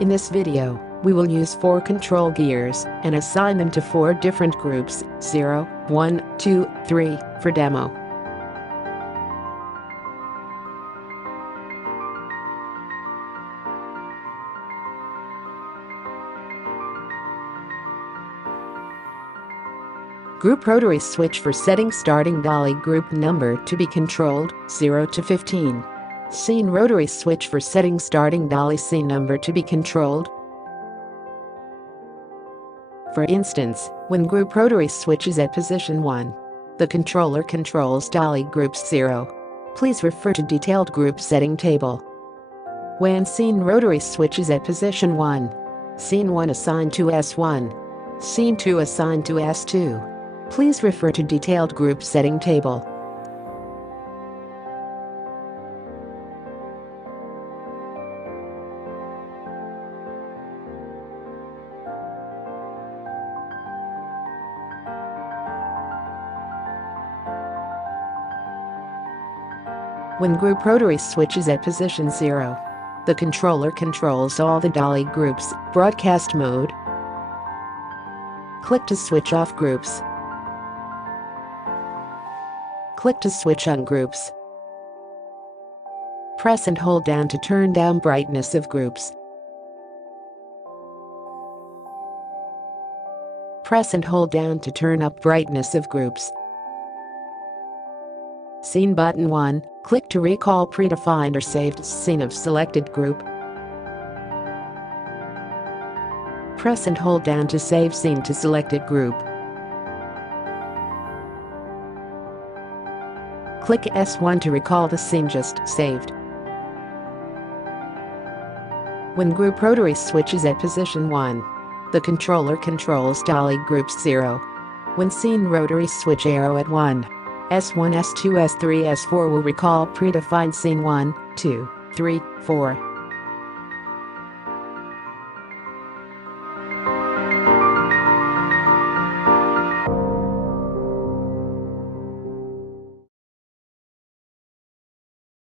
In this video, we will use 4 control gears and assign them to 4 different groups 0, 1, 2, 3 for demo. Group rotary switch for setting starting DALI group number to be controlled 0 to 15. Scene rotary switch for setting starting DALI scene number to be controlled. For instance, when group rotary switch is at position 1, the controller controls DALI groups 0. Please refer to detailed group setting table. When scene rotary switch is at position 1, scene 1 assigned to S1, scene 2 assigned to S2. Please refer to detailed group setting table. When group rotary switch is at position 0, the controller controls all the DALI groups. Broadcast mode. Click to switch off groups. Click to switch on groups. Press and hold down to turn down brightness of groups. Press and hold down to turn up brightness of groups. Scene button 1, click to recall predefined or saved scene of selected group. Press and hold down to save scene to selected group. Click S1 to recall the scene just saved. When group rotary switch is at position 1, the controller controls DALI groups 0. When scene rotary switch arrow at 1, S1, S2, S3, S4 will recall predefined scene 1, 2, 3, 4.